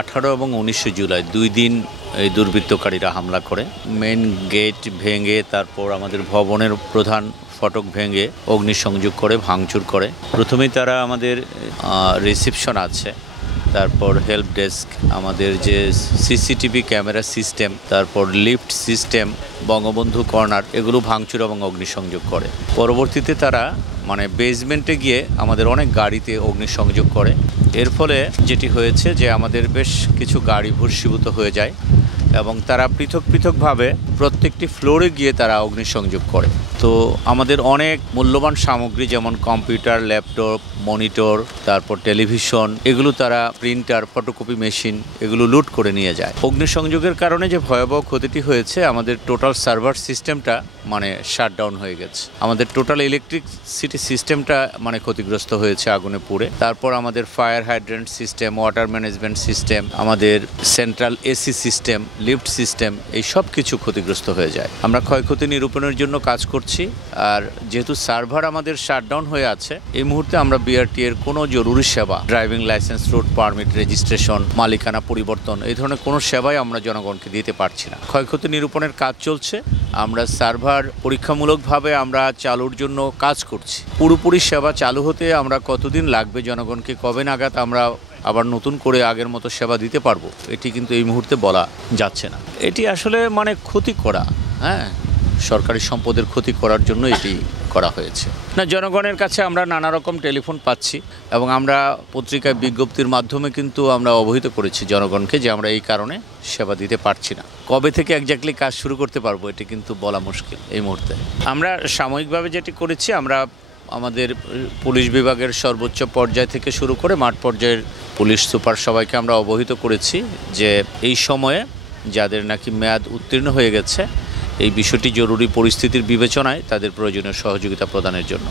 18 এবং 19 জুলাই 2 দিন এই দুর্বৃত্তকারীরা হামলা করে। মেন গেট ভেঙে তারপর আমাদের ভবনের প্রধান ফটক ভেঙে অগ্নিসংযোগ করে ভাঙচুর করে। প্রথমেই তারা আমাদের রিসেপশন আছে, তারপর হেল্প ডেস্ক, আমাদের যে সিসিটিভি ক্যামেরা সিস্টেম, তারপর লিফট সিস্টেম, বঙ্গবন্ধু কর্নার, এগুলো ভাঙচুর এবং অগ্নিসংযোগ করে। পরবর্তীতে তারা বেসমেন্টে গিয়ে আমাদের অনেক গাড়িতে অগ্নিসংযোগ করে। এর ফলে যেটি হয়েছে যে আমাদের বেশ কিছু গাড়ি ভস্মীভূত হয়ে যায় এবং তারা পৃথক পৃথকভাবে প্রত্যেকটি ফ্লোরে গিয়ে তারা অগ্নিসংযোগ করে। তো আমাদের অনেক মূল্যবান সামগ্রী যেমন কম্পিউটার, ল্যাপটপ, মনিটর, তারপর টেলিভিশন, এগুলো তারা প্রিন্টার, ফটোকপি মেশিন, এগুলো লুট করে নিয়ে যায়। অগ্নিসংযোগের কারণে যে ভয়াবহ ক্ষতিটি হয়েছে, আমাদের টোটাল সার্ভার সিস্টেমটা শাটডাউন হয়ে গেছে। আমাদের টোটাল ইলেকট্রিসিটি সিস্টেমটা ক্ষতিগ্রস্ত হয়েছে আগুনে পুড়ে। তারপর আমাদের fire hydrant system, water management system, আমাদের central AC system, lift system, এই সব কিছু ক্ষতিগ্রস্ত হয়ে যায়। আমরা ক্ষয়ক্ষতি নিরূপণের জন্য কাজ করছি। আর যেহেতু সার্ভার আমাদের শাটডাউন হয়ে আছে, এই মুহূর্তে আমরা বিআরটি এর কোনো জরুরি সেবা, driving licence, road permit, registration, মালিকানা পরিবর্তন, এই ধরনের কোনো সেবাই আমরা জনগণকে দিতে পারছি না। ক্ষয়ক্ষতি নিরূপণের কাজ চলছে। আমরা সার্ভার পরীক্ষামূলকভাবে আমরা চালুর জন্য কাজ করছি। পুরোপুরি সেবা চালু হতে আমরা কতদিন লাগবে, জনগণকে কবে নাগাদ আমরা আবার নতুন করে আগের মতো সেবা দিতে পারবো, এটি কিন্তু এই মুহূর্তে বলা যাচ্ছে না। এটি আসলে ক্ষতি করা, সরকারি সম্পদের ক্ষতি করার জন্য এটি করা হয়েছে। না, জনগণের কাছে আমরা নানা রকম টেলিফোন পাচ্ছি এবং আমরা পত্রিকায় বিজ্ঞপ্তির মাধ্যমে কিন্তু আমরা অবহিত করেছি জনগণকে যে আমরা এই কারণে সেবা দিতে পারছি না। কবে থেকে একজাক্টলি কাজ শুরু করতে পারবো এটি কিন্তু বলা মুশকিল এই মুহূর্তে। আমরা সাময়িকভাবে যেটি করেছি, আমরা আমাদের পুলিশ বিভাগের সর্বোচ্চ পর্যায় থেকে শুরু করে মাঠ পর্যায়ের পুলিশ সুপার সবাইকে আমরা অবহিত করেছি যে এই সময়ে যাদের নাকি মেয়াদ উত্তীর্ণ হয়ে গেছে, এই বিষয়টি জরুরি পরিস্থিতির বিবেচনায় তাদের প্রয়োজনীয় সহযোগিতা প্রদানের জন্য।